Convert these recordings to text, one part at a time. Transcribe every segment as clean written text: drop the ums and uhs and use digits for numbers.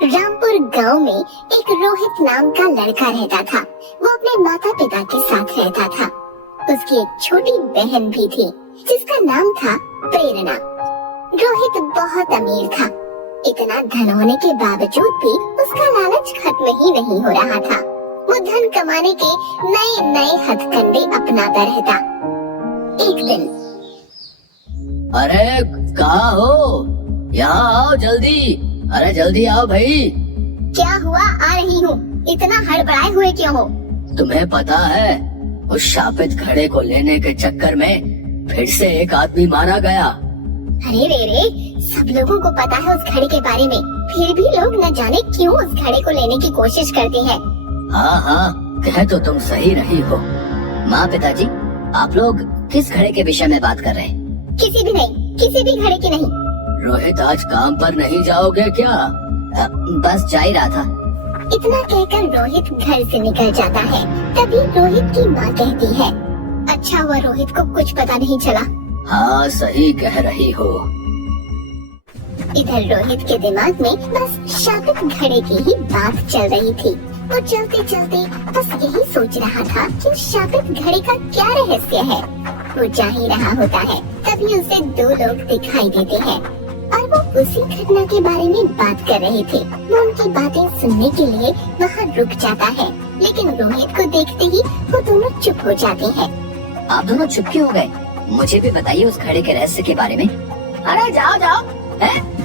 रामपुर गांव में एक रोहित नाम का लड़का रहता था। वो अपने माता पिता के साथ रहता था। उसकी एक छोटी बहन भी थी जिसका नाम था प्रेरणा। रोहित बहुत अमीर था। इतना धन होने के बावजूद भी उसका लालच खत्म ही नहीं हो रहा था। वो धन कमाने के नए नए हथकंडे अपनाता रहता। एक दिन, अरे कहाँ हो? यहाँ आओ जल्दी। अरे जल्दी आओ भाई। क्या हुआ? आ रही हूँ। इतना हड़बड़ाए हुए क्यों हो? तुम्हें पता है उस शापित घड़े को लेने के चक्कर में फिर से एक आदमी मारा गया। अरे रे, सब लोगों को पता है उस घड़े के बारे में, फिर भी लोग न जाने क्यों उस घड़े को लेने की कोशिश करते हैं। हाँ, कह तो तुम सही रही हो। माँ पिताजी, आप लोग किस घड़े के विषय में बात कर रहे हैं? किसी भी नहीं, किसी भी घड़े की नहीं। रोहित, आज काम पर नहीं जाओगे क्या? बस जा ही रहा था। इतना कहकर रोहित घर से निकल जाता है। तभी रोहित की माँ कहती है, अच्छा हुआ रोहित को कुछ पता नहीं चला। हाँ, सही कह रही हो। इधर रोहित के दिमाग में बस शापित घड़े की ही बात चल रही थी। वो चलते चलते बस यही सोच रहा था कि शापित घड़े का क्या रहस्य है। वो जा ही रहा होता है, तभी उसे दो लोग दिखाई देते हैं और वो उसी घटना के बारे में बात कर रहे थे। वो उनकी बातें सुनने के लिए वहाँ रुक जाता है, लेकिन रोहित को देखते ही वो दोनों चुप हो जाते हैं। आप दोनों चुप क्यों हो गए? मुझे भी बताइए उस घड़े के रहस्य के बारे में। अरे जाओ,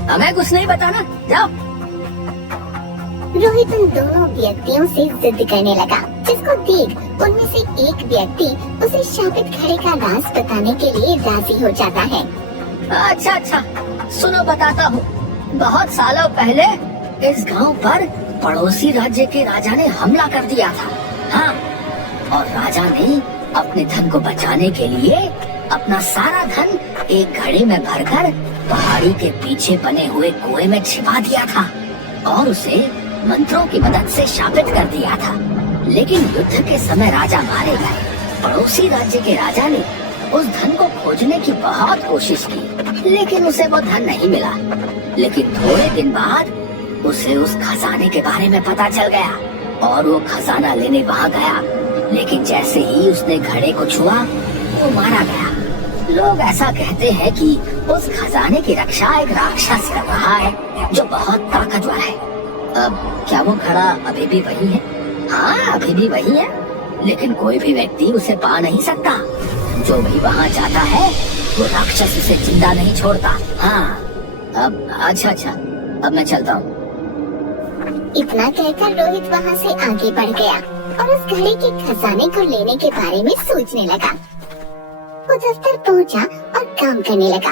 हमें कुछ नहीं बताना, जाओ। रोहित उन दोनों व्यक्तियों से जिद करने लगा, जिसको देख उनमें से एक व्यक्ति उसे शापित घड़े का राज बताने के लिए राजी हो जाता है। अच्छा, सुनो बताता हूँ। बहुत सालों पहले इस गांव पर पड़ोसी राज्य के राजा ने हमला कर दिया था। हाँ, और राजा ने अपने धन को बचाने के लिए अपना सारा धन एक घड़े में भरकर पहाड़ी के पीछे बने हुए कुएं में छिपा दिया था और उसे मंत्रों की मदद से शापित कर दिया था। लेकिन युद्ध के समय राजा मारे गए। पड़ोसी राज्य के राजा ने उस धन को खोजने की बहुत कोशिश की, लेकिन उसे वो धन नहीं मिला। लेकिन थोड़े दिन बाद उसे उस खजाने के बारे में पता चल गया और वो खजाना लेने वहाँ गया। लेकिन जैसे ही उसने घड़े को छुआ, वो मारा गया। लोग ऐसा कहते हैं कि उस खजाने की रक्षा एक राक्षस कर रहा है जो बहुत ताकतवर है। अब क्या वो घड़ा अभी भी वही है? हाँ, अभी भी वही है, लेकिन कोई भी व्यक्ति उसे पा नहीं सकता। जो भी वहाँ जाता है वो राक्षस उसे जिंदा नहीं छोड़ता। हाँ, अब अच्छा, अब मैं चलता हूँ। इतना कहकर रोहित वहाँ से आगे बढ़ गया और उस घड़े के खजाने को लेने के बारे में सोचने लगा। वो दफ्तर पहुँचा और काम करने लगा,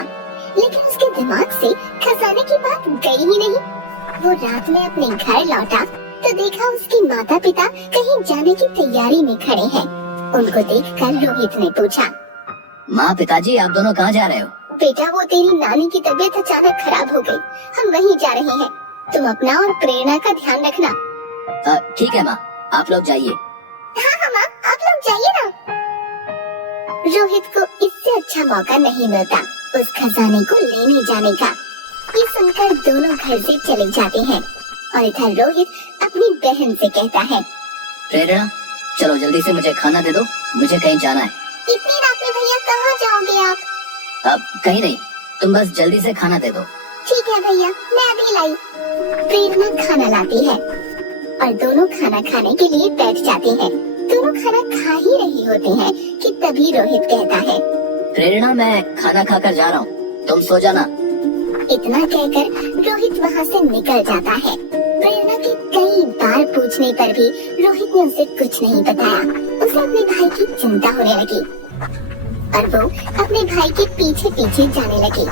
लेकिन उसके दिमाग से खजाने की बात गई ही नहीं। वो रात में अपने घर लौटा तो देखा उसके माता पिता कहीं जाने की तैयारी में खड़े हैं। उनको देखकर रोहित ने पूछा, माँ पिताजी, आप दोनों कहाँ जा रहे हो? बेटा, वो तेरी नानी की तबीयत अचानक खराब हो गई, हम वहीं जा रहे हैं। तुम अपना और प्रेरणा का ध्यान रखना। ठीक है माँ, आप लोग जाइए। हाँ माँ, आप लोग जाइए ना। रोहित को इससे अच्छा मौका नहीं मिलता उस खजाने को लेने जाने का। ये सुनकर दोनों घर से चले जाते हैं और इधर रोहित अपनी बहन से कहता है, प्रेरणा, चलो जल्दी से मुझे खाना दे दो, मुझे कहीं जाना है। इतनी रात में भैया कहाँ जाओगे आप? अब कहीं नहीं, तुम बस जल्दी से खाना दे दो। ठीक है भैया, मैं अभी लाई। प्रेरणा खाना लाती है और दोनों खाना खाने के लिए बैठ जाते हैं। दोनों खाना खा ही रहे होते हैं कि तभी रोहित कहता है, प्रेरणा, मैं खाना खाकर जा रहा हूँ, तुम सो जाना। इतना कहकर रोहित वहाँ से निकल जाता है। प्रेरणा के कई बार पूछने पर भी रोहित ने उसे कुछ नहीं बताया। उसे अपने भाई की चिंता होने लगी और वो अपने भाई के पीछे पीछे जाने लगी।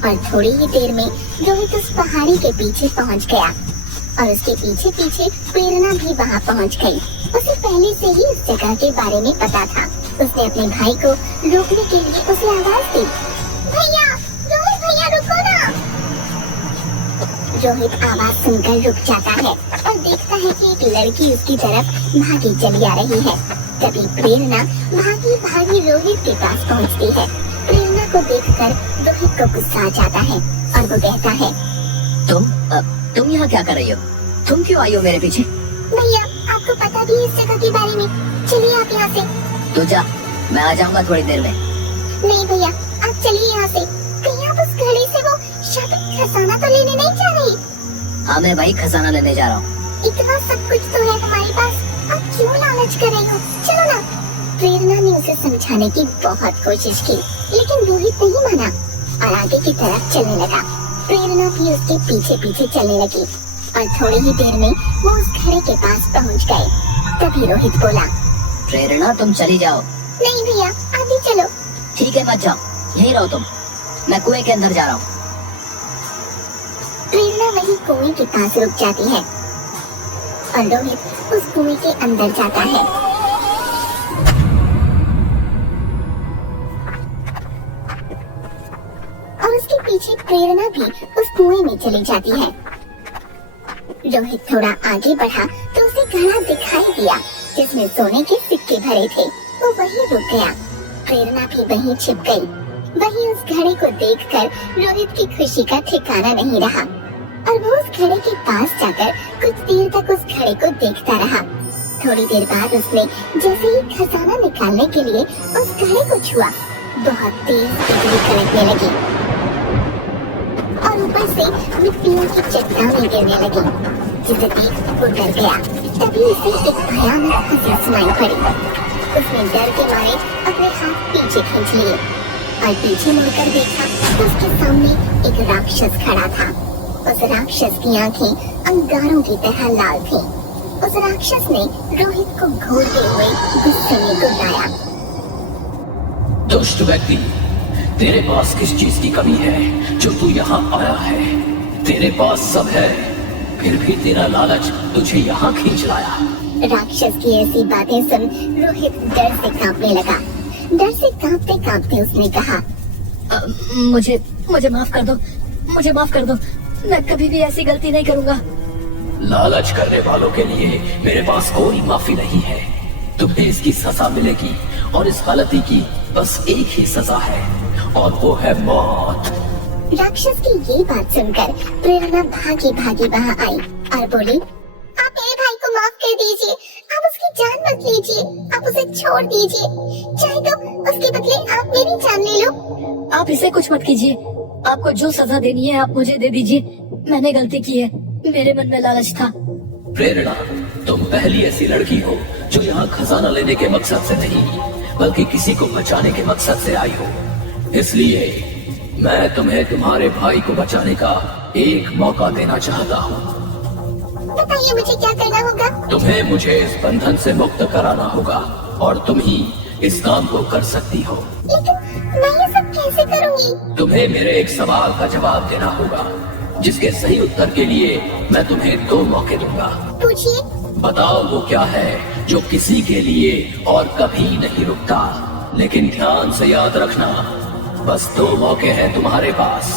और थोड़ी ही देर में रोहित उस पहाड़ी के पीछे पहुँच गया और उसके पीछे पीछे प्रेरणा भी वहाँ पहुँच गई। उसे पहले से ही उस जगह के बारे में पता था। उसने अपने भाई को रोकने के लिए उसे आवाज दी, भैया, रोहित भैया, रुको ना। रोहित आवाज सुनकर रुक जाता है और देखता है कि एक लड़की उसकी तरफ भागी चली आ रही है। तभी प्रेरणा भागी भागी रोहित के पास पहुंचती है। प्रेरणा को देखकर रोहित को गुस्सा आ जाता है और वो कहता है, तुम यहाँ क्या कर रही हो? तुम क्यों आई हो मेरे पीछे? भैया आपको पता भी है इस जगह के बारे में, चलिए आप यहाँ से। तो जा, मैं आ जाऊंगा थोड़ी देर में। नहीं भैया आप चलिए यहाँ से, कहीं आप उस घड़ी से वो शापित खजाना तो लेने नहीं जा रही? हाँ मैं वही खजाना लेने जा रहा हूँ। इतना सब कुछ तो है हमारे पास, आप क्यों लालच कर रही हो? चलो ना। प्रेरणा ने उसे समझाने की बहुत कोशिश की, लेकिन रोहित नहीं माना और आगे की तरफ चलने लगा। प्रेरणा भी उसके पीछे पीछे चलने लगी और थोड़ी ही देर में वो उस घड़े के पास पहुंच गए। तभी रोहित बोला, प्रेरणा तुम चली जाओ। नहीं भैया आप भी चलो। ठीक है मत जाओ, यहीं रहो तुम, मैं कुएं के अंदर जा रहा हूँ। प्रेरणा वही कुएं के पास रुक जाती है और रोहित उस कुएं के अंदर जाता है। और उसके पीछे प्रेरणा भी उस कुएं में चली जाती है। रोहित थोड़ा आगे बढ़ा तो उसे घड़ा दिखाई दिया जिसमें सोने के सिक्के भरे थे। वो वहीं रुक गया। प्रेरणा भी वहीं छिप गई। वहीं उस घड़े को देखकर रोहित की खुशी का ठिकाना नहीं रहा और वो उस घड़े के पास जाकर कुछ देर तक उस घड़े को देखता रहा। थोड़ी देर बाद उसने जैसे ही खजाना निकालने के लिए उस घड़े को छुआ, बहुत तेज बिजली कड़कने लगी और ऊपर से मिट्टियों की चट्टानें गिरने लगी, जिसे देख वो डर गया। तभी उसे एक भयानक हंसी सुनाई पड़ी। उसने डर के मारे अपने हाथ पीछे खींच लिए और पीछे मुड़कर देखा तो उसके सामने एक राक्षस खड़ा था। उस राक्षस की आंखें अंगारों की तरह लाल थीं। उस राक्षस ने रोहित को घूरते हुए गुस्से में गुर्राया। दुष्ट व्यक्ति, तेरे पास किस चीज की कमी है जो तू यहाँ आया है? तेरे पास सब है, फिर भी तेरा लालच तुझे यहाँ खींच लाया। राक्षस की ऐसी बातें सुन रोहित डर से कांपने लगा। डर से कांपते कांपते उसने कहा, मुझे माफ कर दो, मुझे माफ कर दो, मैं कभी भी ऐसी गलती नहीं करूँगा। लालच करने वालों के लिए मेरे पास कोई माफी नहीं है। तुम्हें इसकी सजा मिलेगी और इस गलती की बस एक ही सजा है और वो है मौत। राक्षस की ये बात सुनकर प्रेरणा भागी भागी वहाँ आई और बोली, आप मेरे भाई को माफ कर दीजिए, आप उसकी जान मत लीजिए, आप उसे छोड़ दीजिए, चाहे तो उसके बदले आप मेरी जान ले लो। आप इसे कुछ मत कीजिए, आपको जो सजा देनी है आप मुझे दे दीजिए। मैंने गलती की है, मेरे मन में लालच था। प्रेरणा, तुम पहली ऐसी लड़की हो जो यहाँ खजाना लेने के मकसद से नहीं बल्कि किसी को बचाने के मकसद से आई हो। इसलिए मैं तुम्हें तुम्हारे भाई को बचाने का एक मौका देना चाहता हूँ। बताइए मुझे क्या करना होगा? तुम्हें मुझे इस बंधन से मुक्त कराना होगा और तुम ही इस काम को कर सकती हो। लेकिन मैं ये सब कैसे करूँगी? तुम्हें मेरे एक सवाल का जवाब देना होगा, जिसके सही उत्तर के लिए मैं तुम्हें 2 मौके दूंगा। पूछिए। बताओ वो क्या है जो किसी के लिए और कभी नहीं रुकता। लेकिन ध्यान से याद रखना, बस 2 मौके हैं तुम्हारे पास।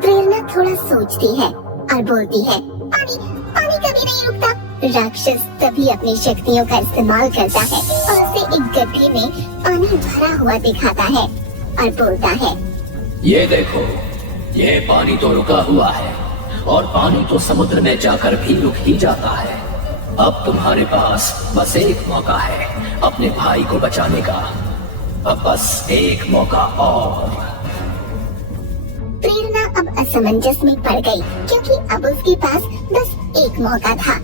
प्रेरणा थोड़ा सोचती है और बोलती है, पानी, पानी कभी नहीं रुकता। राक्षस तभी अपनी शक्तियों का इस्तेमाल करता है और उसे एक गड्ढे में पानी भरा हुआ दिखाता है और बोलता है, ये देखो, ये पानी तो रुका हुआ है और पानी तो समुद्र में जाकर भी रुक ही जाता है। अब तुम्हारे पास बस एक मौका है अपने भाई को बचाने का। अब बस एक मौका और। प्रेरणा अब असमंजस में पड़ गई क्योंकि अब उसके पास बस एक मौका था।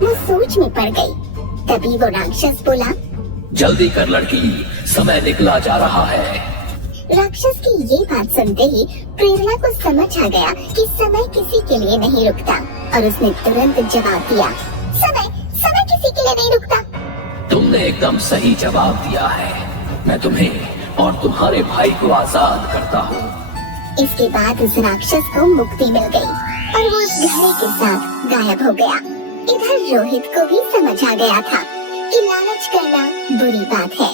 वो सोच में पड़ गई। तभी वो राक्षस बोला, जल्दी कर लड़की, समय निकला जा रहा है। राक्षस की ये बात सुनते ही प्रेरणा को समझ आ गया कि समय किसी के लिए नहीं रुकता और उसने तुरंत जवाब दिया, समय, समय किसी के लिए नहीं रुकता। तुमने एकदम सही जवाब दिया है। मैं तुम्हें और तुम्हारे भाई को आजाद करता हूँ। इसके बाद उस राक्षस को मुक्ति मिल गई और वो उस घड़े के साथ गायब हो गया। इधर रोहित को भी समझ आ गया था कि लालच करना बुरी बात है।